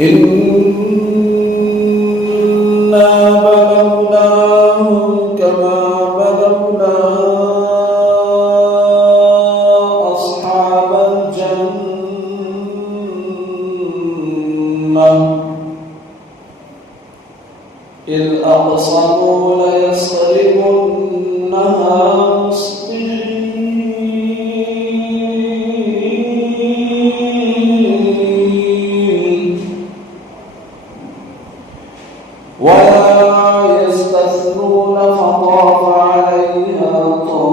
إنا بلوناهم كما بلونا أصحاب الجنة إذ أقسموا ليصرمنها مصبحين ولا يستثنون فطاف عليها طائف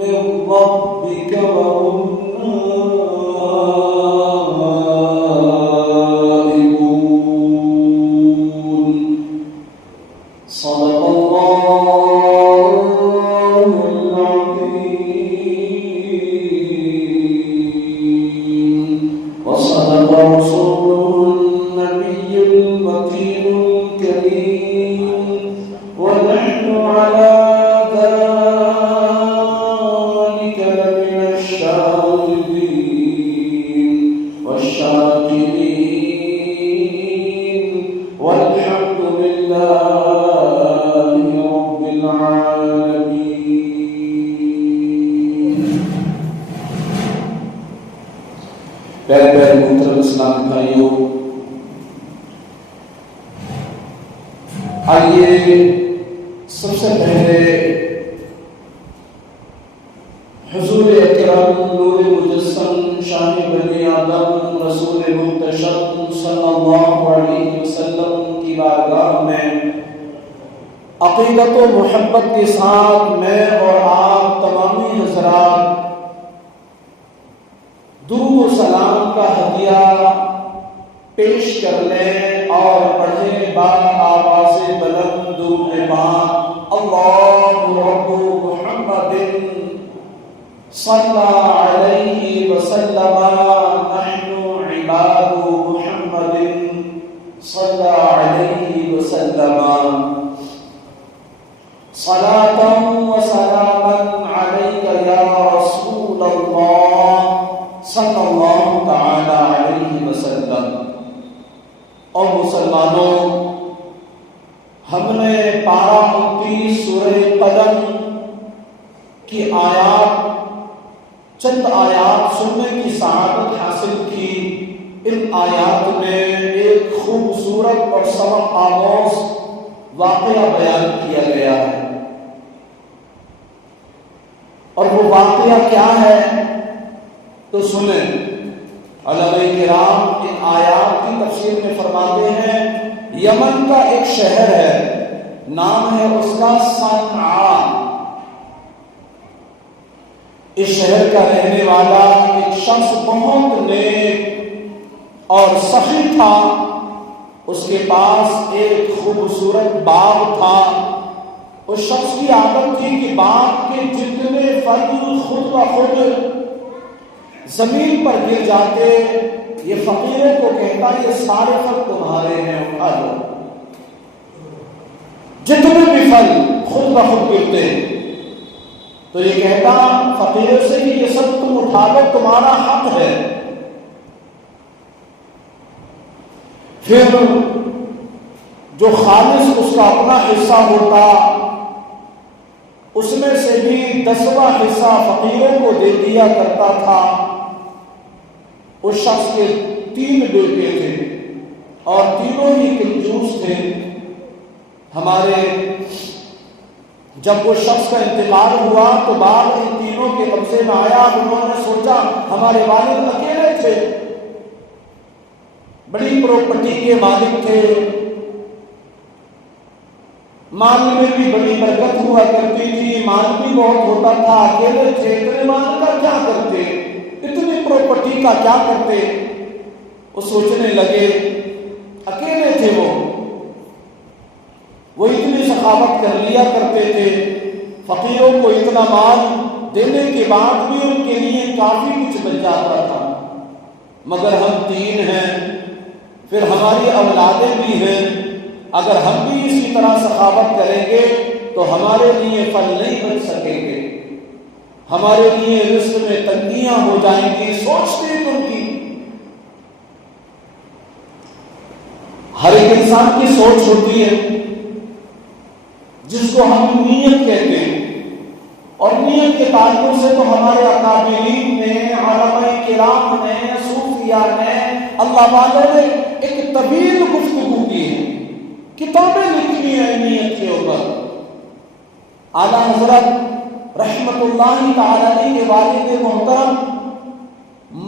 من ربك وهم نائمون صدق الله العظيم وصدق رسوله النبي المكين الكريم ونحن على ذلك لمن الشاهدين والشاكرين والحمد لله رب العالمين. پیارے محترم اسلام بھائیوں، آئیے سب سے پہلے حضور اکرم نور مجسم شاہ بنی آدم رسول منتشر صلی اللہ علیہ وسلم کی بارگاہ میں عقیدت و محبت کے ساتھ میں اور آپ تمامی حضرات درود و سلام کا ہدیہ پیش کر لیں اور پڑھیں با آواز بلند درود پاک اللہم رب محمد صلی علیہ وسلم نحن عباد محمد صلی علیہ وسلم صلاة و سلاما علیک یا رسول اللہ صلی اللہ تعالی علیہ وسلم۔ اور مسلمانوں، ہم نے پارہ 29 سورہ قلم کی آیات چند آیات سننے کی سعادت حاصل کی۔ ان آیات میں ایک خوبصورت اور سبق آموز واقعہ بیان کیا گیا ہے، اور وہ واقعہ کیا ہے تو سنیں۔ علماء کرام ان آیات کی تفسیر میں فرماتے ہیں یمن کا ایک شہر ہے، نام ہے اس کا صنعاء۔ اس شہر کا رہنے والا ایک شخص بہت نیک اور سخی تھا۔ اس کے پاس ایک خوبصورت باغ تھا۔ اس شخص کی عادت تھی کہ باغ کے جتنے پھل خود بخود زمین پر گر جاتے، یہ فقیروں کو کہتا یہ سارے پھل تمہارے ہیں، اٹھا لو۔ جتنے بھی پھل خود بخود گرتے تو یہ کہتا فقیر سے کہ یہ سب تم اٹھا لو، تمہارا حق ہے۔ پھر جو خالص اس کا اپنا حصہ ہوتا اس میں سے بھی 10واں حصہ فقیروں کو دے دیا کرتا تھا۔ اس شخص کے 3 بیٹے تھے اور تینوں ہی کنجوس تھے۔ ہمارے جب وہ شخص کا انتقال ہوا تو بعد ان تینوں کے قبضے میں آیا۔ انہوں نے سوچا ہمارے والد اکیلے تھے، بڑی پراپرٹی کے مالک تھے، مال میں بھی بڑی برکت ہوا کرتی تھی، مال بھی بہت ہوتا تھا، اکیلے تھے، اتنے مال کا کیا کرتے، اتنی پراپرٹی کا کیا کرتے۔ وہ سوچنے لگے اکیلے تھے، وہ اتنی سخاوت کر لیا کرتے تھے، فقیروں کو اتنا مال دینے کے بعد بھی ان کے لیے کافی کچھ بچ جاتا تھا۔ مگر ہم 3 ہیں، پھر ہماری اولادیں بھی ہیں، اگر ہم بھی اسی طرح سخاوت کریں گے تو ہمارے لیے پھل نہیں بچ سکیں گے، ہمارے لیے رزق میں تنگیاں ہو جائیں گی، سوچتے ہیں ان کی۔ ہر ایک انسان کی سوچ ہوتی ہے جس کو ہم نیت کہتے ہیں، اور نیت کے تعلق سے تو ہمارے اکابرین نے، علماء کرام نے، صوفیاء نے، اللہ والوں نے ایک طویل گفتگو کی ہے، کتابیں لکھی ہیں نیت کے اوپر۔ اعلیٰ حضرت رحمت اللہ تعالی علیہ کے والد محترم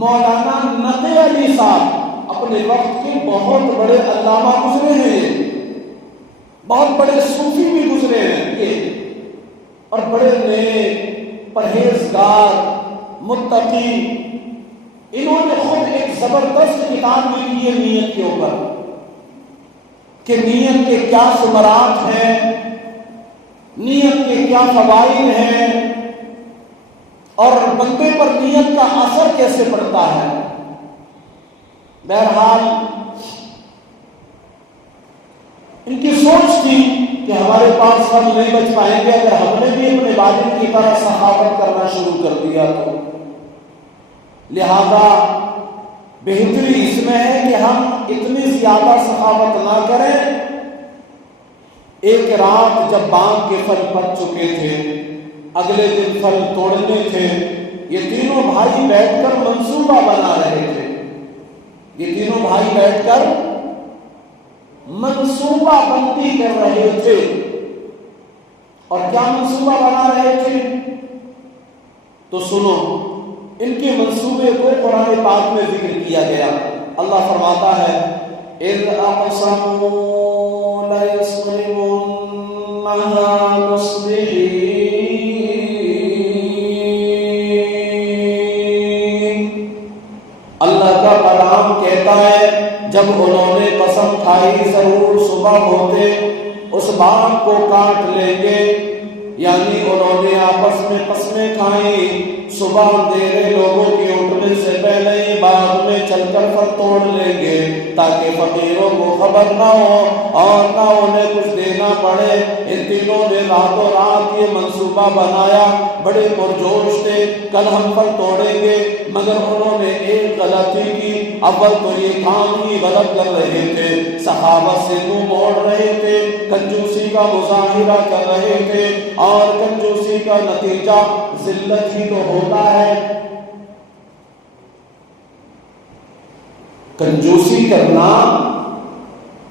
مولانا نقی علی صاحب اپنے وقت کے بہت بڑے علامہ گزرے ہیں، بہت بڑے صوفی بھی گزرے ہیں یہ، اور بڑے نیک، پرہیزگار، متقی۔ انہوں نے خود ایک زبردست کتاب لکھی ہے نیت کے اوپر کہ نیت کے کیا ثمرات ہیں، نیت کے کیا فوائد ہیں، اور بندے پر نیت کا اثر کیسے پڑتا ہے۔ بہرحال ان کی سوچ تھی کہ ہمارے پاس ہم نہیں بچ پائیں گے اگر ہم نے بھی اپنے والد کی طرح سخاوت کرنا شروع کر دیا تو، لہذا بہتری اس میں ہے کہ ہم اتنی زیادہ سخاوت نہ کریں۔ ایک رات جب بانگ کے پھل پک چکے تھے، اگلے دن پھل توڑنے تھے، یہ تینوں بھائی بیٹھ کر منصوبہ بنا رہے تھے، یہ تینوں بھائی بیٹھ کر منصوبہ بندی کر رہے تھے۔ اور کیا منصوبہ بنا رہے تھے تو سنو، ان کے منصوبے کو قرآن پاک میں ذکر کیا گیا۔ اللہ فرماتا ہے اِذْ أَقْسَمُوا لَيَصْرِمُنَّهَا مُصْبِحِينَ، اللہ کا کلام کہتا ہے جب انہوں نے قسم کھائی ضرور صبح ہوتے اس باغ کو کاٹ لیں گے، یعنی انہوں نے آپس میں قسمیں کھائیں صبح اندھیرے لوگوں کے اٹھنے سے پہلے ہی باغ میں چل کر پھل توڑ لیں گے تاکہ فقیروں کو خبر نہ ہو اور نہ انہیں کچھ دینا پڑے۔ ان تینوں نے راتوں رات یہ منصوبہ بنایا، بڑے پرجوش تھے، کل ہم پھل توڑیں گے، مگر انہوں نے ایک غلطی کی۔ اول تو یہ کام ہی غلط کر رہے تھے، سخاوت سے منہ موڑ رہے تھے، کنجوسی کا مظاہرہ کر رہے تھے، اور کنجوسی کا نتیجہ ذلت ہی تو ہوتا ہے۔ کنجوسی کرنا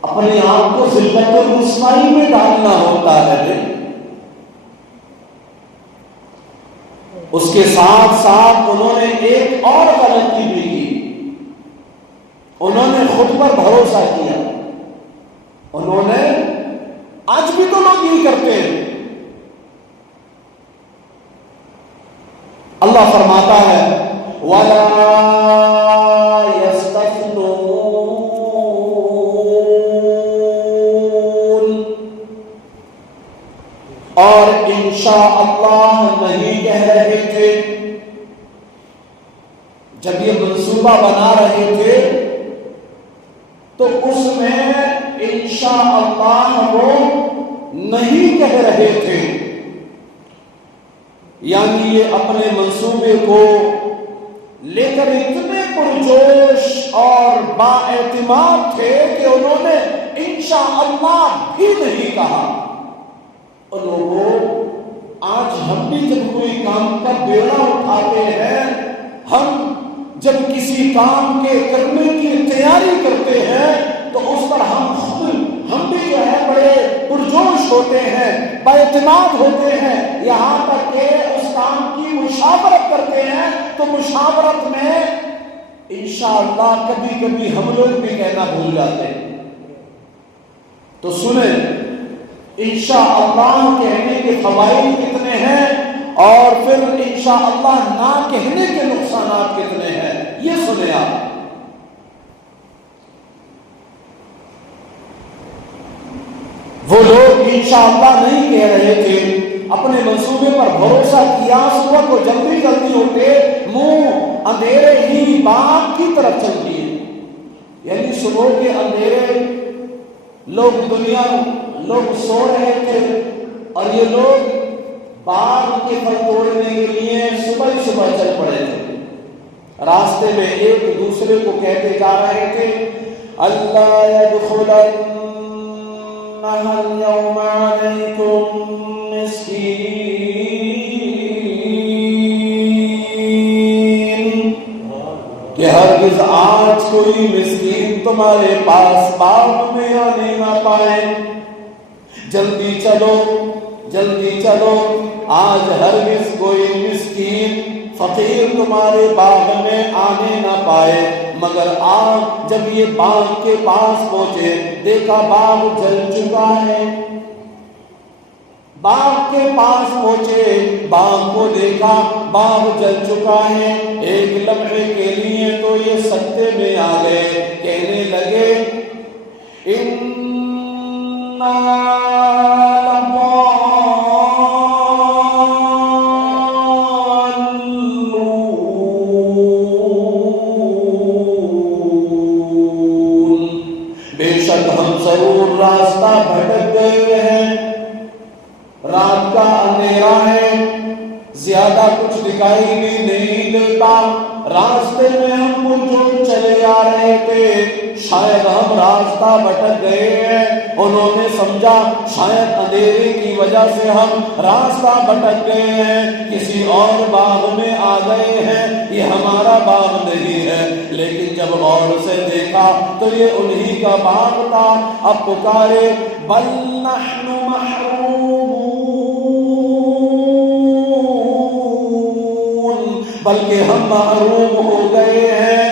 اپنے آپ کو ذلت اور رسوائی میں ڈالنا ہوتا ہے۔ اس کے ساتھ ساتھ انہوں نے ایک اور غلطی بھی کی، انہوں نے خود پر بھروسہ کیا۔ انہوں نے، آج بھی تو لوگ یہی کرتے ہیں۔ اللہ فرماتا ہے وَلَا يَسْتَثْنُونَ، اور انشاءاللہ نہیں کہہ رہے تھے۔ جب یہ منصوبہ بنا رہے تھے تو اس میں انشاءاللہ وہ نہیں کہہ رہے تھے، یعنی یہ اپنے منصوبے کو لے کر اتنے پرجوش اور بااعتماد تھے کہ انہوں نے انشاءاللہ بھی نہیں کہا۔ لوگوں، آج ہم بھی جب کوئی کام کا بیڑا اٹھاتے ہیں، ہم جب کسی کام کے کرنے کی تیاری کرتے ہیں تو اس پر ہم بھی جو ہے بڑے پرجوش ہوتے ہیں، بااعتماد ہوتے ہیں، یہاں تک کہ اس کام کی مشاورت کرتے ہیں تو مشاورت میں انشاءاللہ کبھی کبھی ہم لوگ بھی کہنا بھول جاتے ہیں۔ تو سنیں انشاءاللہ کہنے کے فوائد کتنے ہیں اور پھر انشاءاللہ نہ کہنے کے نقصانات کتنے ہیں، یہ سنیں آپ۔ وہ لوگ انشاءاللہ نہیں کہہ رہے تھے، اپنے منصوبے پر بھروسہ کیا، صبح کو جلدی جلدی اٹھے، منہ اندھیرے ہی باغ کی طرف چل دیے۔ یعنی صبح کے اندھیرے لوگ سو رہے تھے اور یہ لوگ باغ کے پھل توڑنے کے لیے صبح ہی صبح چل پڑے تھے۔ راستے میں ایک دوسرے کو کہتے جا رہے تھے اللہ يدخلنها اليوم عليكم مسکین، کہ ہرگز آج کوئی مسکین تمہارے پاس باغ میں آنے نہ پائے، جلدی چلو جلدی چلو، آج ہرگز کوئی مسکین فقیر تمہارے باغ میں آنے نہ پائے۔ مگر آپ جب یہ باغ کے پاس پہنچے، دیکھا باغ جل چکا ہے۔ باغ کے پاس پہنچے، باغ کو دیکھا، باغ جل چکا ہے۔ ایک لمحے کے لیے تو یہ سکتے میں آ گئے، کہنے لگے ضرور راستہ بھٹک گئے ہیں، رات کا اندھیرا ہے، زیادہ کچھ دکھائی بھی نہیں دیتا، راستے میں ہم جو چلے آ رہے تھے، شاید ہم راستہ بھٹک گئے ہیں۔ انہوں نے سمجھا شاید اندھیرے کی وجہ سے ہم راستہ بھٹک گئے ہیں، کسی اور باغ میں آ گئے ہیں، یہ ہمارا باغ نہیں ہے۔ لیکن جب غور سے دیکھا تو یہ انہی کا باغ تھا۔ اب پکارے بل نحن محرومون، بلکہ ہم محروم ہو گئے ہیں،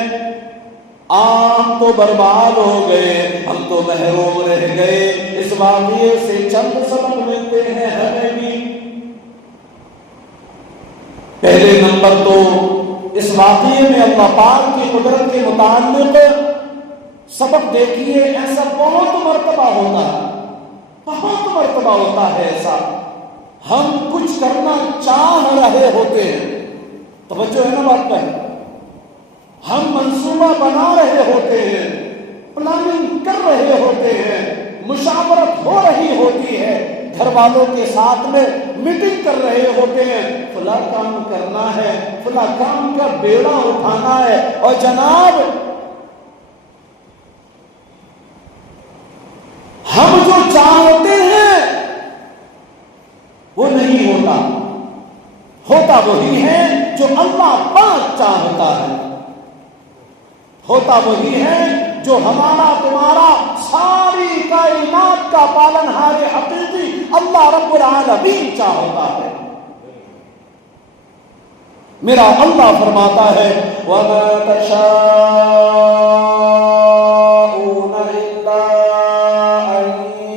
آپ تو برباد ہو گئے، ہم تو محروم رہ گئے۔ اس واقعے سے چند سبق ملتے ہیں ہمیں بھی۔ پہلے نمبر تو اس واقعے میں اللہ پاک کی قدرت کے متعلق سبق دیکھیے، ایسا بہت مرتبہ ہوتا ہے، بہت مرتبہ ہوتا ہے ایسا، ہم کچھ کرنا چاہ رہے ہوتے ہیں، توجہ ہے نا بات پہ، ہم منصوبہ بنا رہے ہوتے ہیں، پلاننگ کر رہے ہوتے ہیں، مشاورت ہو رہی ہوتی ہے، گھر والوں کے ساتھ میں میٹنگ کر رہے ہوتے ہیں، فلاں کام کرنا ہے، فلاں کام کا بیڑا اٹھانا ہے، اور جناب ہم جو چاہتے ہیں وہ نہیں ہوتا، ہوتا وہی ہے جو اللہ پاک چاہتا ہے، ہوتا وہی ہے جو ہمارا تمہارا ساری کائنات کا پالنہار حقیقی اللہ رب العالمین چاہتا ہے۔ میرا اللہ فرماتا ہے وَمَا تَشَاءُونَ إِلَّا أَن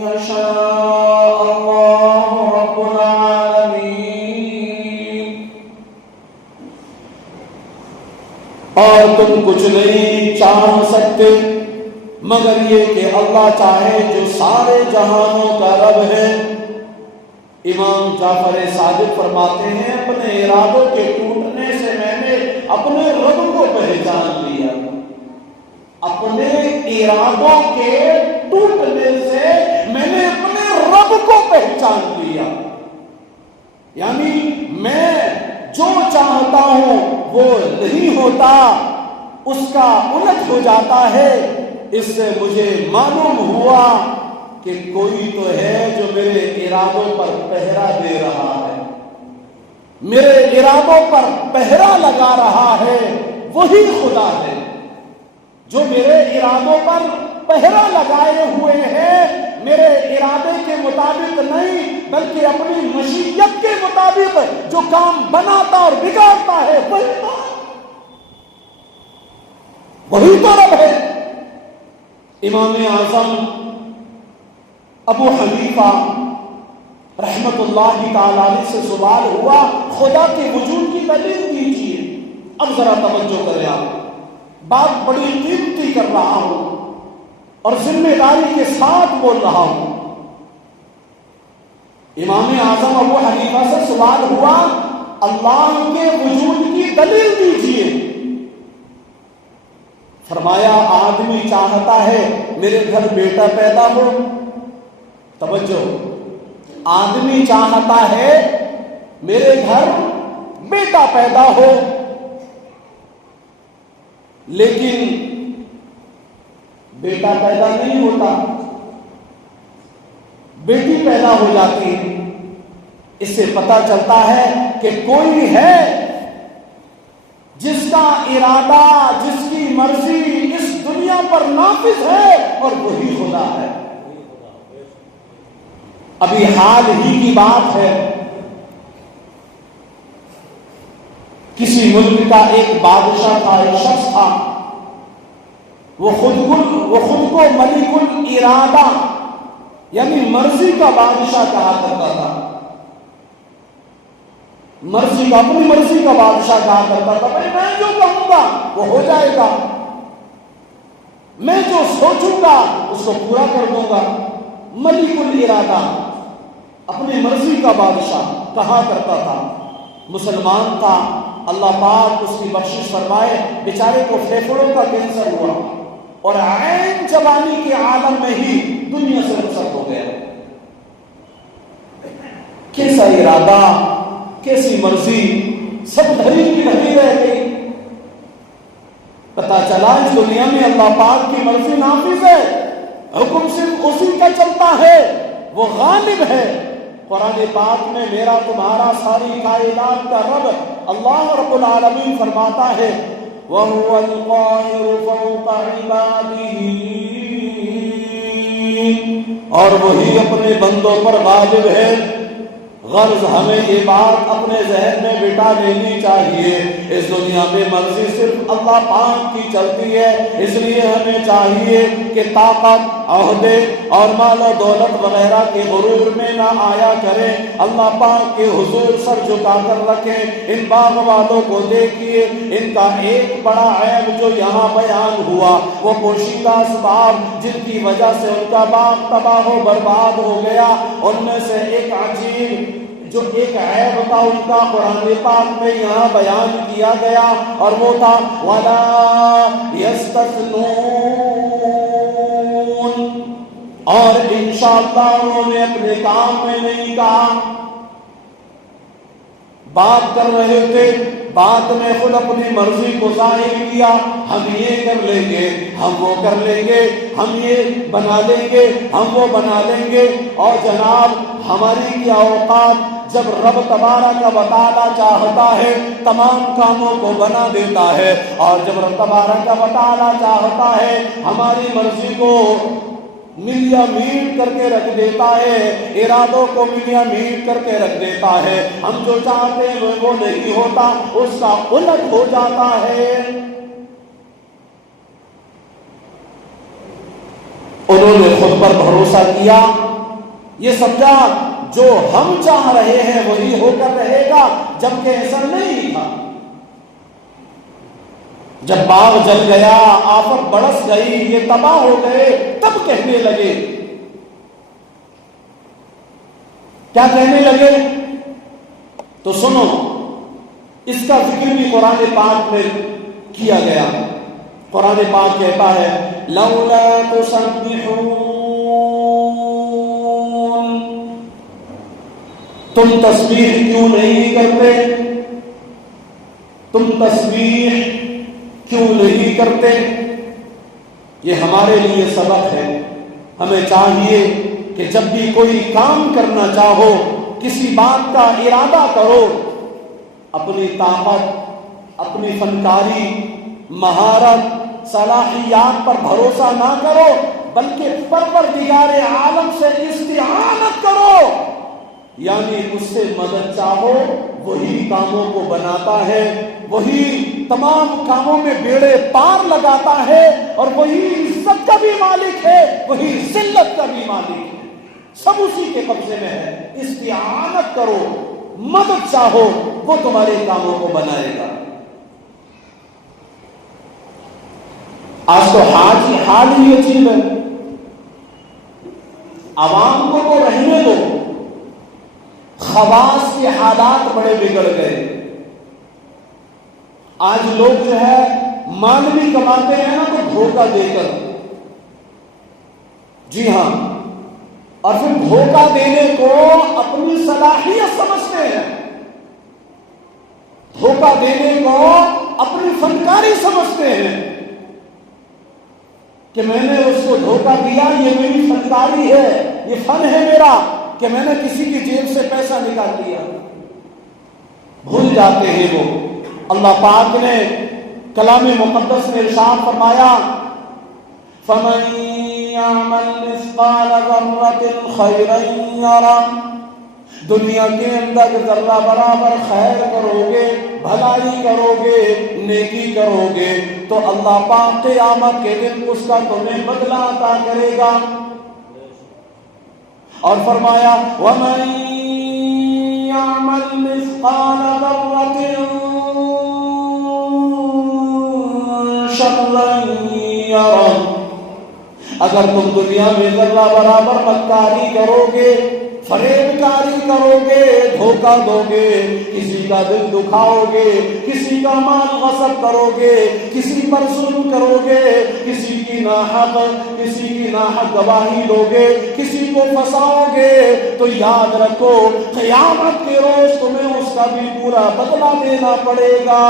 يَشَاءَ اللَّهُ رَبُّ الْعَالَمِينَ، اور تم کچھ نہیں چاہ سکتے مگر یہ کہ اللہ چاہے جو سارے جہانوں کا رب ہے۔ امام جعفر صادق فرماتے ہیں اپنے ارادوں کے ٹوٹنے سے میں نے اپنے رب کو پہچان لیا، اپنے ارادوں کے ٹوٹنے سے میں نے اپنے رب کو پہچان لیا، یعنی میں جو چاہتا ہوں وہ نہیں ہوتا، اس کا الٹ ہو جاتا ہے۔ اس سے مجھے معلوم ہوا کہ کوئی تو ہے جو میرے ارادوں پر پہرا دے رہا ہے، میرے ارادوں پر پہرا لگا رہا ہے، وہی خدا ہے جو میرے ارادوں پر پہرا لگائے ہوئے ہیں، میرے ارادے کے مطابق نہیں بلکہ اپنی مشیت کے مطابق جو کام بناتا اور بگاڑتا ہے وہی تو رب ہے۔ امام اعظم ابو حنیفہ رحمت اللہ تعالی علیہ سے سوال ہوا خدا کے وجود کی دلیل دیجیے۔ اب ذرا توجہ کریں، آپ بات بڑی قیمتی کر رہا ہوں اور ذمہ داری کے ساتھ بول رہا ہوں۔ امام اعظم ابو حنیفہ سے سوال ہوا اللہ کے وجود کی دلیل دیجیے۔ فرمایا آدمی چاہتا ہے میرے گھر بیٹا پیدا ہو، توجہ، آدمی چاہتا ہے میرے گھر بیٹا پیدا ہو، لیکن بیٹا پیدا نہیں ہوتا، بیٹی پیدا ہو جاتی ہے۔ اس سے پتہ چلتا ہے کہ کوئی ہے جس کا ارادہ، جس کی مرضی اس دنیا پر نافذ ہے، اور وہی خدا ہے۔ ابھی حال ہی کی بات ہے، کسی ملک کا ایک بادشاہ تھا، ایک شخص تھا، وہ خود کو ملک الارادہ یعنی مرضی کا بادشاہ کہا کرتا تھا، اپنی مرضی کا بادشاہ کہا کرتا تھا۔ بھائی میں جو کہوں گا وہ ہو جائے گا، میں جو سوچوں گا اس کو پورا کر دوں گا۔ ملک الارادہ، اپنی مرضی کا بادشاہ کہا کرتا تھا، مسلمان تھا۔ اللہ پاک اس کی بخشش فرمائے، بیچارے کو پھیپھڑوں کا کینسر ہوا اور عین جوانی کے عالم میں ہی دنیا سے رخصت ہو گیا۔ کیسا ارادہ، کیسی مرضی، سب دھری کی دھری رہ گئی۔ پتا چلا اس دنیا میں اللہ پاک کی مرضی نافذ ہے، حکم صرف اسی کا چلتا ہے، وہ غالب ہے۔ قرآن پاک میں میرا تمہارا ساری کائنات کا رب اللہ رب العالمین فرماتا ہے وَهُوَ الْقَاهِرُ فَوْقَ عِبَادِهِ، اور وہی اپنے بندوں پر غالب ہے۔ غرض ہمیں یہ بات اپنے ذہن میں بٹھا لینی چاہیے، اس دنیا میں مرضی صرف اللہ پاک کی چلتی ہے۔ اس لیے ہمیں چاہیے کہ طاقت، عہدے اور مال و دولت وغیرہ کے غرور میں نہ آیا کریں، اللہ پاک کے حضور سر جھکا کر رکھیں۔ ان باغ والوں کو دیکھیے، ان کا ایک بڑا عیب جو یہاں بیان ہوا وہ پوشیدہ اسباب جن کی وجہ سے ان کا باغ تباہ و برباد ہو گیا، ان میں سے ایک عجیب جو ایک عیب تھا ان کا قرآن پاک میں یہاں بیان کیا گیا، اور وہ تھا وَلَا يَسْتَثْنُونَ، اور انشاءاللہ انہوں نے اپنے کام میں نہیں کہا۔ بات کر رہے تھے، بات میں خود اپنی مرضی کو ظاہر کیا، ہم یہ کر لیں گے، ہم وہ کر لیں گے، ہم یہ بنا لیں گے، ہم وہ بنا لیں گے۔ اور جناب ہماری کیا اوقات، جب رب تبارک و تعالیٰ چاہتا ہے تمام کاموں کو بنا دیتا ہے، اور جب رب تبارک و تعالیٰ چاہتا ہے ہماری مرضی کو ملیا میٹ کر کے رکھ دیتا ہے، ارادوں کو ملیا میٹ کر کے رکھ دیتا ہے۔ ہم جو چاہتے ہیں وہ نہیں ہوتا، اس کا الٹ ہو جاتا ہے۔ انہوں نے خود پر بھروسہ کیا، یہ سمجھا جو ہم چاہ رہے ہیں وہی ہو کر رہے گا، جبکہ ایسا نہیں تھا۔ جب باغ جل گیا، آفت برس گئی، یہ تباہ ہو گئے، تب کہنے لگے، کیا کہنے لگے؟ تو سنو، اس کا ذکر بھی قرآن پاک میں کیا گیا۔ قرآن پاک کہتا ہے لولا تسبحون، تم تسبیح کیوں نہیں کرتے؟ تم تسبیح کیوں نہیں کرتے؟ یہ ہمارے لیے سبق ہے۔ ہمیں چاہیے کہ جب بھی کوئی کام کرنا چاہو، کسی بات کا ارادہ کرو، اپنی طاقت، اپنی فنکاری، مہارت، صلاحیات پر بھروسہ نہ کرو، بلکہ پروردگار عالم سے استعانت کرو، یعنی اس سے مدد چاہو۔ وہی کاموں کو بناتا ہے، وہی تمام کاموں میں بیڑے پار لگاتا ہے، اور وہی عزت کا بھی مالک ہے، وہی ذلت کا بھی مالک ہے، سب اسی کے قبضے میں ہے۔ استعانت کرو، مدد چاہو، وہ تمہارے کاموں کو بنائے گا۔ آج تو حال ہی یہ چیز ہے، عوام کو تو رہنے دو، خواص کے حالات بڑے بگڑ گئے۔ آج لوگ جو ہے مال بھی کماتے ہیں نا تو دھوکہ دے کر، جی ہاں، اور پھر دھوکہ دینے کو اپنی صلاحیت سمجھتے ہیں، دھوکہ دینے کو اپنی فنکاری سمجھتے ہیں۔ کہ میں نے اس کو دھوکہ دیا، یہ میری فنکاری ہے، یہ فن ہے میرا کہ میں نے کسی کی جیب سے پیسہ نکال لیا۔ بھول جاتے ہیں وہ۔ اللہ پاک نے کلام مقدس میں ارشاد فرمایا فَمَن يَعْمَلْ مِثْقَالَ ذَرَّةٍ خَيْرًا يَرَهُ، دنیا کے اندر ذرہ برابر خیر کرو گے، بھلائی کرو گے، نیکی کرو گے تو اللہ پاک قیامت کے دن اس کا تمہیں بدلہ عطا کرے گا۔ اور فرمایا وَمَن يَعْمَلْ مِثْقَالَ ذَرَّةٍ شَرًّا يَرَهُ، اگر تم دنیا میں ذرہ برابر مکاری کرو گے، فریب کاری کرو گے، دھوکہ دو گے، کسی کا دل دکھاؤ گے، کسی کا مال غصب کرو گے، کسی پر ظلم کرو گے، کسی کی ناحق گواہی دو گے، کسی کو پھنساؤ گے، تو یاد رکھو قیامت کے روز تمہیں اس کا بھی پورا بدلہ دینا پڑے گا۔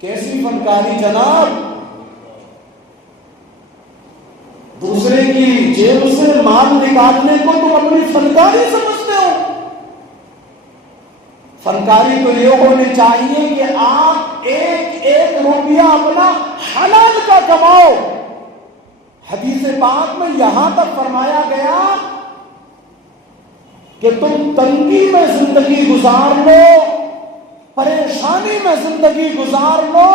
کیسی فنکاری جناب! دوسرے کی جیب سے مال نکالنے کو تم اپنی فنکاری سمجھتے ہو؟ فنکاری تو یہ ہونی چاہیے کہ آپ ایک ایک روپیہ اپنا حلال کا کماؤ۔ حدیث پاک میں یہاں تک فرمایا گیا کہ تم تنگی میں زندگی گزار لو، پریشانی میں زندگی گزار لو،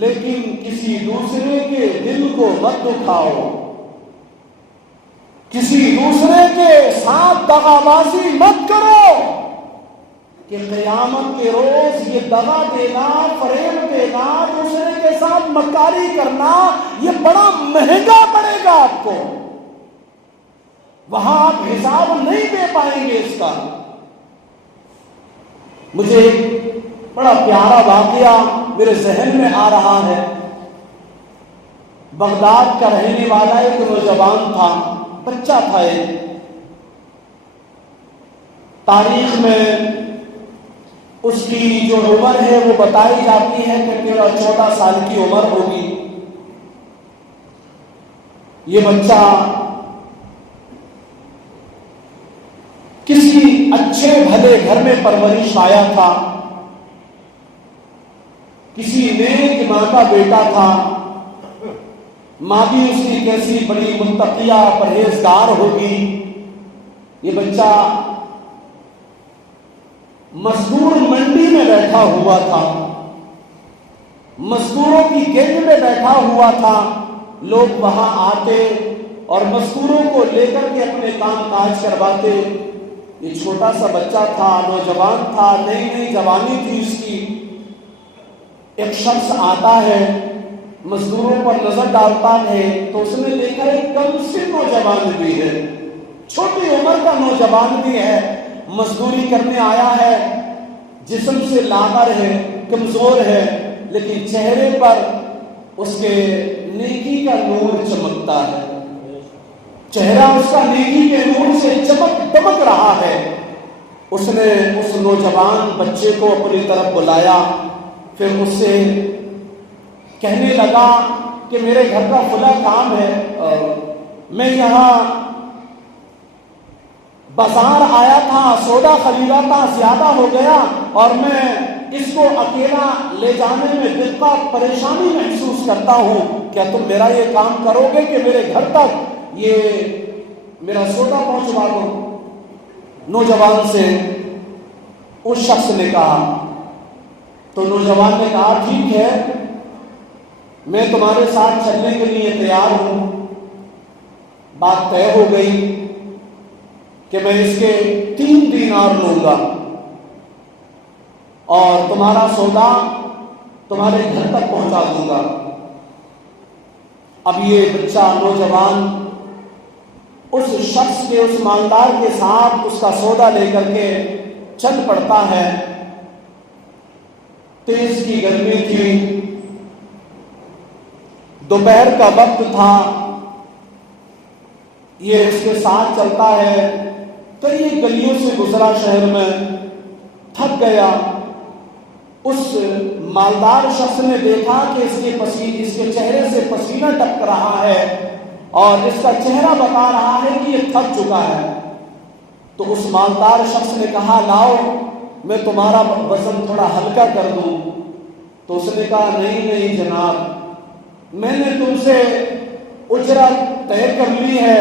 لیکن کسی دوسرے کے دل کو مت دکھاؤ، کسی دوسرے کے ساتھ دغا بازی مت کرو، کہ قیامت کے روز یہ دغا دینا، فریب دینا، دوسرے کے ساتھ مکاری کرنا یہ بڑا مہنگا پڑے گا آپ کو، وہاں آپ حساب نہیں دے پائیں گے اس کا۔ مجھے ایک بڑا پیارا واقعہ میرے ذہن میں آ رہا ہے۔ بغداد کا رہنے والا ایک نوجوان تھا، بچہ تھا ایک۔ تاریخ میں اس کی جو عمر ہے وہ بتائی جاتی ہے کہ 13-14 سال کی عمر ہوگی۔ یہ بچہ کسی اچھے بھلے گھر میں پرورش پایا تھا، کسی نیک ماں کا بیٹا تھا، ماں بھی اس کی کیسی بڑی متقیہ پرہیزگار ہوگی۔ یہ بچہ مزدور منڈی میں بیٹھا ہوا تھا، مزدوروں کی گیٹ میں بیٹھا ہوا تھا، لوگ وہاں آتے اور مزدوروں کو لے کر کے اپنے کام کاج کرواتے۔ یہ چھوٹا سا بچہ تھا، نوجوان تھا، نئی نئی جوانی تھی اس کی۔ ایک شخص آتا ہے، مزدوروں پر نظر ڈالتا ہے تو اس نے دیکھا ایک کم سے نوجوان بھی ہے، چھوٹی عمر کا نوجوان بھی ہے، مزدوری کرنے آیا ہے، جسم سے لاغر ہے، کمزور ہے، لیکن چہرے پر اس کے نیکی کا نور چمکتا ہے، چہرہ اس کا نیکی کے نور سے چمک دمک رہا ہے۔ اس نے اس نوجوان بچے کو اپنی طرف بلایا، پھر اس سے کہنے لگا کہ میرے گھر کا فلاں کام ہے، میں یہاں بازار آیا تھا، سودا خریدا تھا، زیادہ ہو گیا اور میں اس کو اکیلا لے جانے میں دقت پریشانی محسوس کرتا ہوں، کیا تم میرا یہ کام کرو گے کہ میرے گھر تک یہ میرا سودا پہنچوا دو؟ نوجوان سے اس شخص نے کہا، تو نوجوان نے کہا ٹھیک ہے، میں تمہارے ساتھ چلنے کے لیے تیار ہوں۔ بات طے ہو گئی کہ میں اس کے 3 دینار لوں گا اور تمہارا سودا تمہارے گھر تک پہنچا دوں گا۔ اب یہ بچہ نوجوان اس شخص کے، اس مالدار کے ساتھ اس کا سودا لے کر کے چل پڑتا ہے۔ تیز کی گرمی تھی، دوپہر کا وقت تھا، یہ اس کے ساتھ چلتا ہے، کئی گلیوں سے گزرا، شہر میں تھک گیا، اس مالدار شخص نے دیکھا کہ اس کے چہرے سے پسینہ ٹپک رہا ہے اور اس کا چہرہ بتا رہا ہے کہ یہ تھک چکا ہے. تو اس مالدار شخص نے کہا لاؤ میں تمہارا وزن تھوڑا ہلکا کر دوں. تو اس نے کہا نہیں جناب، میں نے تم سے اجرت طے کر لی ہے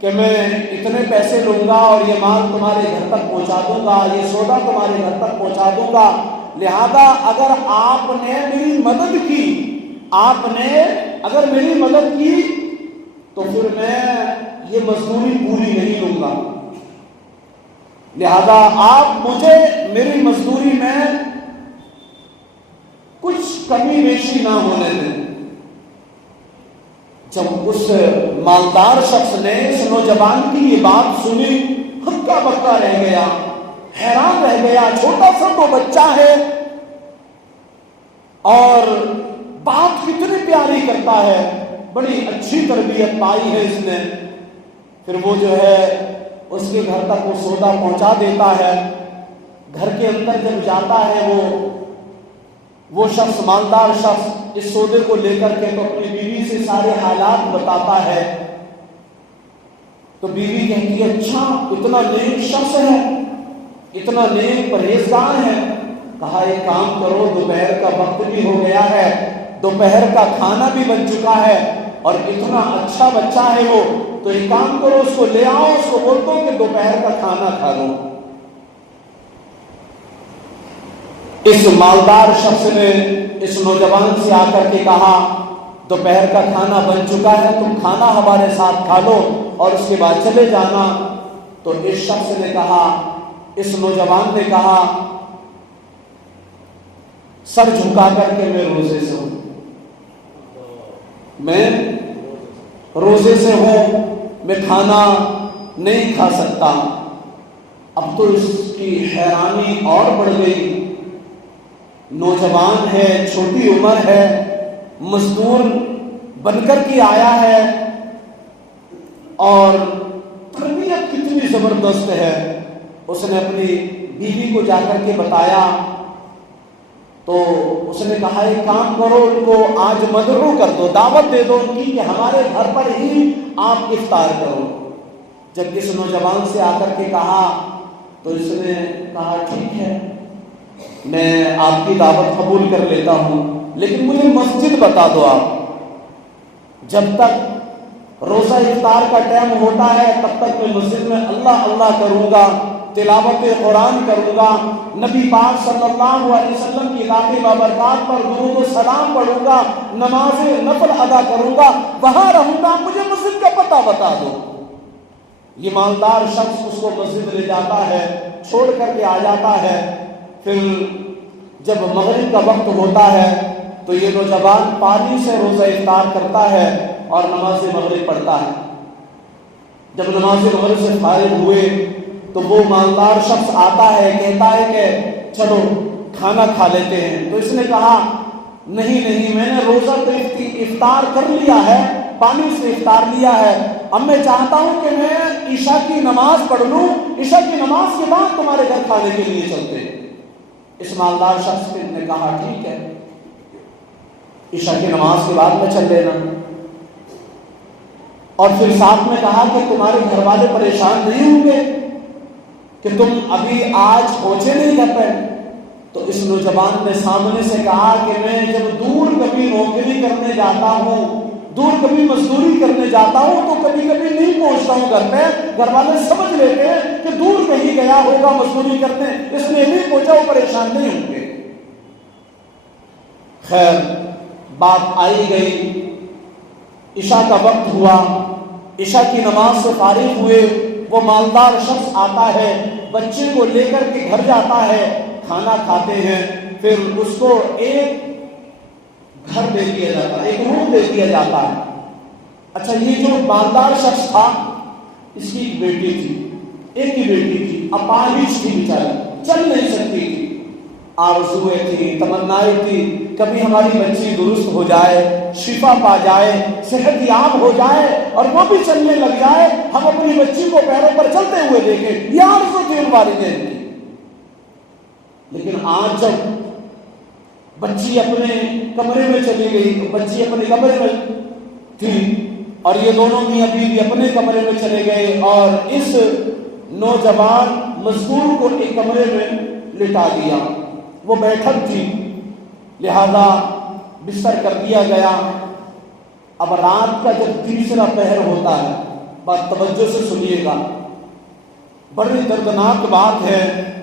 کہ میں اتنے پیسے لوں گا اور یہ مال تمہارے گھر تک پہنچا دوں گا، یہ سودا تمہارے گھر تک پہنچا دوں گا. لہذا اگر آپ نے میری مدد کی، اگر میری مدد کی تو پھر میں یہ مزدوری پوری نہیں لوں گا. لہذا آپ مجھے میری مزدوری میں کچھ کمی بیشی نہ ہونے دیں. جب اس مالدار شخص نے اس نوجوان کی یہ بات سنی، ہکا بکا رہ گیا، حیران رہ گیا. چھوٹا سا تو بچہ ہے اور بات کتنی پیاری کرتا ہے، بڑی اچھی تربیت پائی ہے اس نے. پھر وہ جو ہے اس کے گھر تک وہ سودا پہنچا دیتا ہے. گھر کے اندر جب جاتا ہے وہ شخص، مالدار شخص، اس سودے کو لے کر کے تو اپنی بیوی سے سارے حالات بتاتا ہے. تو بیوی کہتی ہے اچھا اتنا نیک شخص ہے، اتنا نیک پرہیزگار ہے. کہا ایک کام کرو، دوپہر کا وقت بھی ہو گیا ہے، دوپہر کا کھانا بھی بن چکا ہے اور اتنا اچھا بچہ ہے وہ، تو ایک کام کرو اس کو لے آؤ، اس کو بول دو کہ دوپہر کا کھانا کھا لو. اس مالدار شخص نے اس نوجوان سے آ کر کے کہا دوپہر کا کھانا بن چکا ہے، تم کھانا ہمارے ساتھ کھا لو اور اس کے بعد چلے جانا. تو اس شخص نے کہا، اس نوجوان نے کہا سر جھکا کر کے میں روزے سے ہوں، میں روزے سے ہوں، میں کھانا نہیں کھا سکتا. اب تو اس کی حیرانی اور بڑھ گئی. نوجوان ہے، چھوٹی عمر ہے، مزدور بن کر کے آیا ہے اور تربیت کتنی زبردست ہے. اس نے اپنی بیوی کو جا کر کے بتایا تو اس نے کہا ایک کام کرو، ان کو آج مدعو کر دو، دعوت دے دو ان کی کہ ہمارے گھر پر ہی آپ افطار کرو. جب اس نوجوان سے آ کر کے کہا تو اس نے کہا ٹھیک ہے میں آپ کی دعوت قبول کر لیتا ہوں، لیکن مجھے مسجد بتا دو. آپ جب تک روزہ افطار کا ٹائم ہوتا ہے تب تک میں مسجد میں اللہ اللہ کروں گا، تلاوت قرآن کروں گا، نبی پاک صلی اللہ علیہ وسلم کی ذات بابرکات پر درود و سلام پڑھوں گا، نماز نفل ادا کروں گا، وہاں رہوں گا، مجھے مسجد کا پتہ بتا دو. یہ مالدار شخص اس کو مسجد لے جاتا ہے، چھوڑ کر کے آ جاتا ہے. پھر جب مغرب کا وقت ہوتا ہے تو یہ نوجوان پانی سے روزہ افطار کرتا ہے اور نماز مغرب پڑھتا ہے. جب نماز مغرب سے فارغ ہوئے تو وہ مالدار شخص آتا ہے، کہتا ہے کہ چلو کھانا کھا لیتے ہیں. تو اس نے کہا نہیں میں نے روزہ تو افطار کر لیا ہے، پانی سے افطار لیا ہے، اب میں چاہتا ہوں کہ میں عشاء کی نماز پڑھ لوں، عشاء کی نماز کے بعد تمہارے گھر کھانے کے لیے چلتے ہیں. اس مالدار شخص نے کہا ٹھیک ہے، عشاء کی نماز کے بعد میں چل لینا. اور پھر ساتھ میں کہا کہ تمہارے گھر والے پریشان نہیں ہوں گے کہ تم ابھی آج پہنچے نہیں گھر پہ. تو اس نوجوان نے سامنے سے کہا کہ میں جب دور کبھی نوکری کرنے جاتا ہوں، دور کبھی مزدوری کرنے جاتا ہوں تو کبھی نہیں پہنچتا ہوں گھر پہ. گھر والے سمجھ لیتے ہیں کہ دور کہیں گیا ہوگا مزدوری کرنے، اس لیے نہیں پہنچا، وہ پریشان نہیں ہوں گے. خیر بات آئی گئی، عشاء کا وقت ہوا، عشاء کی نماز سے فارغ ہوئے. وہ مالدار شخص آتا ہے، بچے کو لے کر کے گھر جاتا ہے، کھانا کھاتے ہیں. پھر اس کو ایک گھر دے دیا جاتا ہے، ایک روم دے دیا جاتا ہے. اچھا یہ جو مالدار شخص تھا اس کی ایک بیٹی تھی، ایک ہی بیٹی تھی، اپاہج تھی بیچاری، چل نہیں سکتی تھی. آرزویں تھی، تمنائیں تھی کبھی ہماری بچی درست ہو جائے، شفا پا جائے، صحت یاب ہو جائے اور وہ بھی چلنے لگ جائے، ہم اپنی بچی کو پیروں پر چلتے ہوئے دیکھیں. یہ آرزو تھی ان والدین کی. لیکن آج جب بچی اپنے کمرے میں چلی گئی، بچی اپنے کمرے میں تھی اور یہ دونوں میاں بیوی اپنے کمرے میں چلے گئے اور اس نوجوان مزدور کو ایک کمرے میں لٹا دیا۔ وہ بیٹھک تھی لہذا بستر کر دیا گیا۔ اب رات کا جب تیسرا پہر ہوتا ہے، بات توجہ سے سنیے گا، بڑی دردناک بات ہے،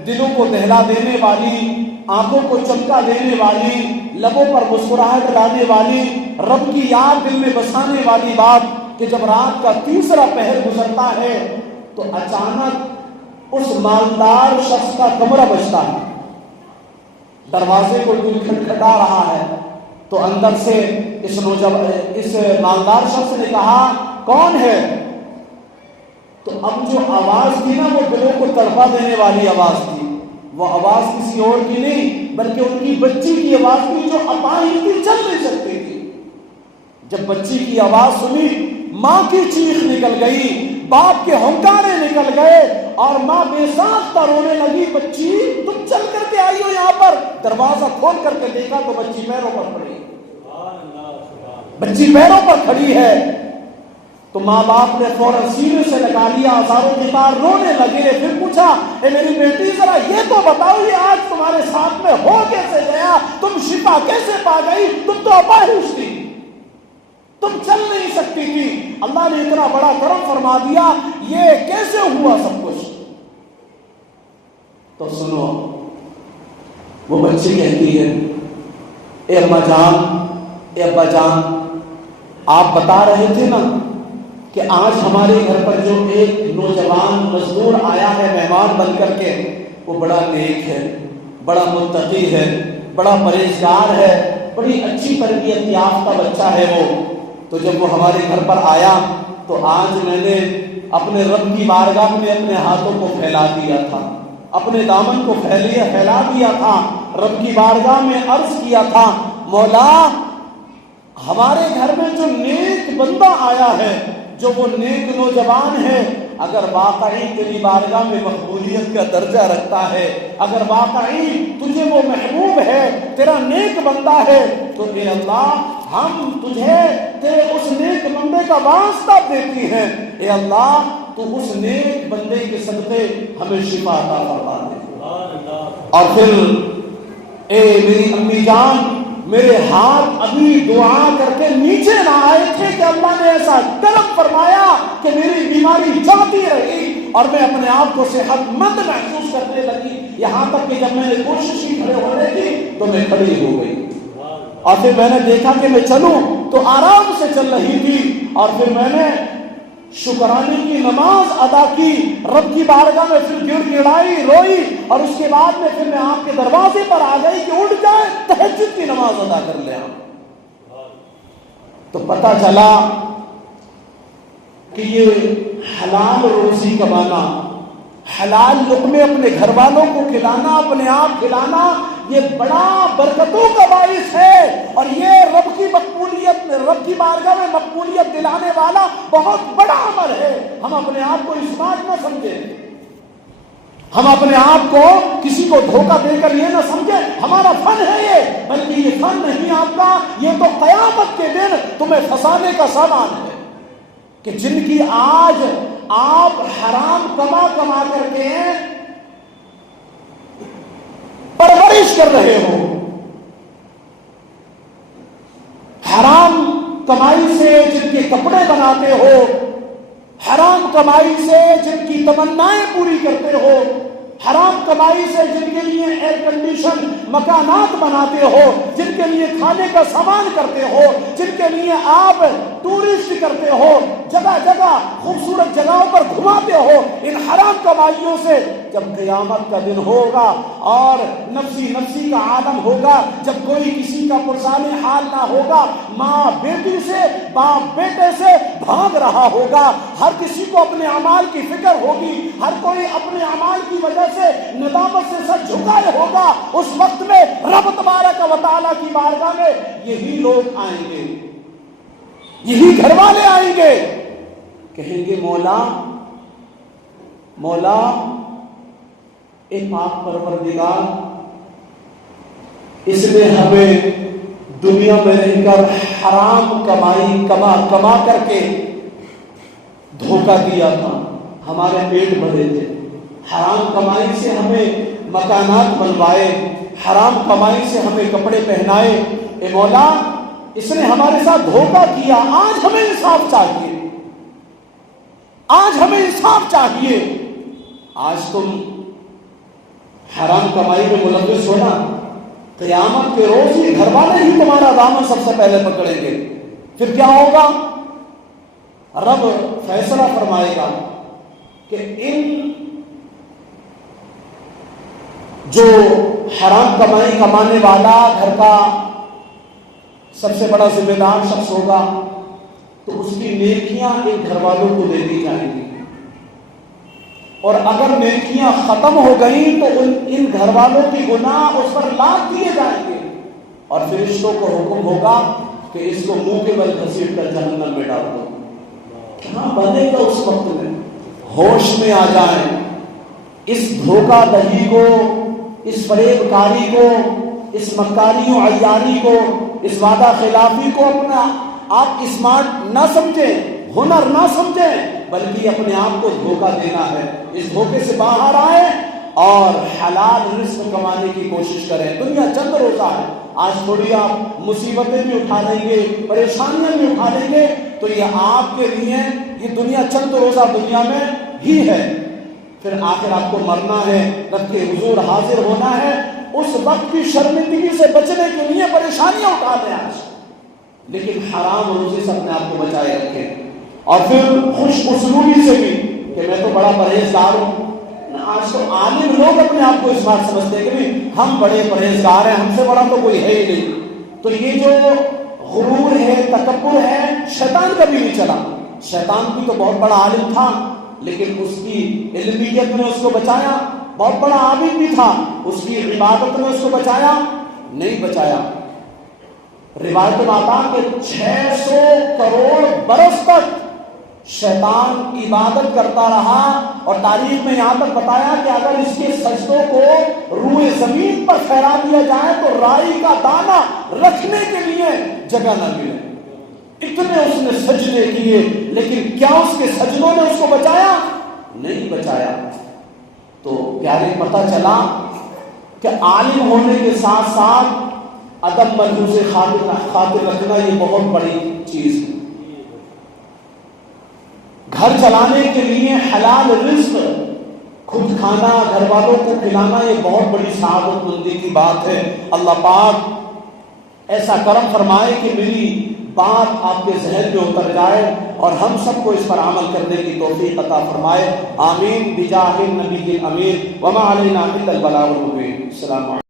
دلوں کو دہلا دینے والی، آنکھوں کو چمکا دینے والی، لبوں پر مسکراہٹ لانے والی، رب کی یاد دل میں بسانے والی بات کہ جب رات کا تیسرا پہر گزرتا ہے تو اچانک اس مالدار شخص کا کمرہ بجتا ہے، دروازے کو کوئی کھٹکھٹا رہا ہے تو اندر سے اس مالدار شخص نے کہا کون ہے؟ تو اب جو آواز تھی نا وہ دلوں کو تڑپا دینے والی آواز تھی، وہ آواز کسی اور کی نہیں بلکہ ان کی بچی کی آواز تھی جو اپاہج تھی، چل نہیں سکتی تھی۔ جب بچی کی آواز سنی، ماں کی چیخ نکل گئی، باپ کے ہنکارے نکل گئے اور ماں بے ساختہ رونے لگی، بچی تم چل کر کے آئی ہو یہاں پر؟ دروازہ کھول کر کے دیکھا تو بچی پیروں پر کھڑی، بچی پیروں پر کھڑی ہے۔ تو ماں باپ نے فوراً سینے سے لگا لیا، ہزاروں کی تار رونے لگے۔ پھر پوچھا اے میری بیٹی ذرا یہ تو بتاؤ یہ آج تمہارے ساتھ میں ہو کیسے گیا؟ تم شفا کیسے پا گئی؟ تم تو اپاہج تھی، تم چل نہیں سکتی تھی، اللہ نے اتنا بڑا کرم فرما دیا، یہ کیسے ہوا سب کچھ؟ تو سنو، وہ بچی کہتی ہے اے اماں جان، اے ابا جان، آپ بتا رہے تھے نا کہ آج ہمارے گھر پر جو ایک نوجوان مزدور آیا ہے مہمان بن کر کے، وہ بڑا نیک ہے، بڑا متقی ہے، بڑا پرہیزگار ہے، بڑی اچھی تربیت یافتہ بچہ ہے وہ۔ تو جب وہ ہمارے گھر پر آیا تو آج میں نے اپنے رب کی بارگاہ میں اپنے ہاتھوں کو پھیلا دیا تھا، اپنے دامن کو پھیلا دیا تھا، رب کی بارگاہ میں عرض کیا تھا مولا ہمارے گھر میں جو نیک بندہ آیا ہے، جو وہ نیک نوجوان ہے، اگر واقعی تیری بارگاہ میں مقبولیت کا درجہ رکھتا ہے، اگر واقعی تجھے وہ محبوب ہے، تیرا نیک بندہ ہے، تو اے اللہ ہم تجھے تیرے اس نیک بندے کا واسطہ دیتی ہیں، اے اللہ تو اس نیک بندے کے صدقے ہمیں شفا عطا فرما دے۔ اور پھر اے میری امی جان، میرے ہاتھ ابھی دعا کر کے نیچے نہ آئے تھے کہ اللہ نے ایسا کرم فرمایا کہ میری بیماری جاتی رہی اور میں اپنے آپ کو صحت مند محسوس کرنے لگی، یہاں تک کہ جب میں نے کوشش کی کھڑے ہونے کی تو میں کھڑی ہو گئی، اور پھر میں نے دیکھا کہ میں چلوں تو آرام سے چل رہی تھی، اور پھر میں نے شکرانے کی نماز ادا کی، رب کی بارگاہ میں پھر گڑ گڑائی، روئی، اور اس کے بعد میں پھر میں آپ کے دروازے پر آ گئی کہ اٹھ جائے تہجد کی نماز ادا کر لیں۔ تو پتہ چلا کہ یہ حلال روزی کمانا، حلال لقمے اپنے گھر والوں کو کھلانا، اپنے آپ کھلانا، یہ بڑا برکتوں کا باعث ہے، اور یہ رب کی مقبولیت، رب کی بارگاہ میں مقبولیت دلانے والا بہت بڑا عمل ہے۔ ہم اپنے آپ کو اسمارٹ نہ سمجھیں، ہم اپنے آپ کو کسی کو دھوکہ دے کر یہ نہ سمجھیں ہمارا فن ہے یہ، بلکہ یہ فن نہیں آپ کا، یہ تو قیامت کے دن تمہیں پھنسانے کا سامان ہے، کہ جن کی آج آپ حرام کما کر کے پرورش کر رہے ہو، حرام کمائی سے جن کے کپڑے بناتے ہو، حرام کمائی سے جن کی تمنائیں پوری کرتے ہو، حرام کمائی سے جن کے لیے ایئر کنڈیشن مکانات بناتے ہو، جن کے لیے کھانے کا سامان کرتے ہو، جن کے لیے آپ ٹورسٹ کرتے ہو، جگہ جگہ خوبصورت جگہوں پر گھماتے ہو، ان حرام کمائیوں سے جب قیامت کا دن ہوگا اور نفسی نفسی کا عالم ہوگا، جب کوئی کسی کا پرسان حال نہ ہوگا، ماں بیٹی سے، باپ بیٹے سے بھاگ رہا ہوگا، ہر کسی کو اپنے اعمال کی فکر ہوگی، ہر کوئی اپنے اعمال کی وجہ سے ندامت سے سر جھکائے ہوگا، اس وقت میں رب تبارک و تعالیٰ کی بارگاہ میں یہی لوگ آئیں گے، یہی گھر والے آئیں گے، کہیں گے مولا مولا اے پاک پروردگار، اس نے ہمیں دنیا میں رہ کر حرام کمائی کما کر کے دھوکہ دیا تھا، ہمارے پیٹ بھرے تھے، حرام کمائی سے ہمیں مکانات بنوائے، حرام کمائی سے ہمیں کپڑے پہنائے۔ اے مولا، اس نے ہمارے ساتھ دھوکہ کیا، آج ہمیں انصاف چاہیے، آج ہمیں انصاف چاہیے۔ آج تم حرام کمائی میں ملوث ہونا، قیامت کے روز ہی گھر والے ہی تمہارا دامن سب سے پہلے پکڑیں گے، پھر کیا ہوگا؟ رب فیصلہ فرمائے گا کہ ان جو حرام کمائی کمانے والا گھر کا سب سے بڑا ذمہ دار شخص ہوگا تو اس کی نیکیاں ان گھر والوں کو دے دی جائیں گی، اور اگر نیکیاں ختم ہو گئیں تو ان گھر والوں کی گناہ اس پر لاد دیے جائیں گے، اور فرشتوں کو حکم ہوگا کہ اس کو منہ کے بل گھسیٹ کر جہنم میں ڈال دو۔ کیا بنے گا اس وقت میں؟ ہوش میں آ جائیں، اس دھوکہ دہی کو، اس فریب کاری کو، اس مکاری و عیاری کو، اس وعدہ خلافی کو اپنا آپ اسمارٹ نہ سمجھیں، ہنر نہ سمجھیں، بلکہ اپنے آپ کو دھوکہ دینا ہے۔ اس دھوکے سے باہر آئیں اور حلال رزق کمانے کی کوشش کریں۔ دنیا چند روزہ ہے، آج تھوڑی آپ مصیبتیں بھی اٹھا لیں گے، پریشانیاں بھی اٹھا لیں گے، تو یہ آپ کے لیے یہ دنیا چند روزہ دنیا میں ہی ہے، پھر آخر آپ کو مرنا ہے، رب کے حضور حاضر ہونا ہے۔ اس وقت کی شرمندگی سے بچنے کے لیے پریشانیاں اٹھا لیں آج، لیکن حرام روزی سے اپنے آپ کو بچائے رکھیں، اور پھر خوش اسلوبی سے بھی کہ میں تو بڑا پرہیزگار ہوں۔ آج تو عالم لوگ اپنے آپ کو اس بات سمجھتے ہیں کہ ہم بڑے پرہیزگار ہیں، ہم سے بڑا تو کوئی ہے ہی نہیں۔ تو یہ جو غرور ہے، تکبر ہے، شیطان کا بھی نہیں چلا۔ شیطان بھی تو بہت بڑا عالم تھا، لیکن اس کی علمیت نے اس کو بچایا۔ بہت بڑا عابد بھی تھا، اس کی عبادت نے اس کو بچایا نہیں بچایا۔ روایت میں آتا کہ 600 کروڑ برس تک شیطان عبادت کرتا رہا، اور تاریخ میں یہاں تک بتایا کہ اگر اس کے سجدوں کو روئے زمین پر پھیلا دیا جائے تو رائی کا دانہ رکھنے کے لیے جگہ نہ ملے۔ اتنے اس نے سجدے کیے، لیکن کیا اس کے سجدوں نے اس کو بچایا؟ نہیں بچایا۔ تو پیارے پتہ چلا کہ عالم ہونے کے ساتھ ساتھ ادب ملحوظ خاطر رکھنا یہ بہت بڑی چیز ہے۔ گھر چلانے کے لیے حلال رزق خود کھانا، گھر والوں کو کھلانا، یہ بہت بڑی سعادت مندی کی بات ہے۔ اللہ پاک ایسا کرم فرمائے کہ میری بات آپ کے ذہن میں اتر جائے اور ہم سب کو اس پر عمل کرنے کی توفیق عطا فرمائے۔ آمین بجاہ النبی الامین وما علینا الا البلاغ المبین۔ السلام علیکم۔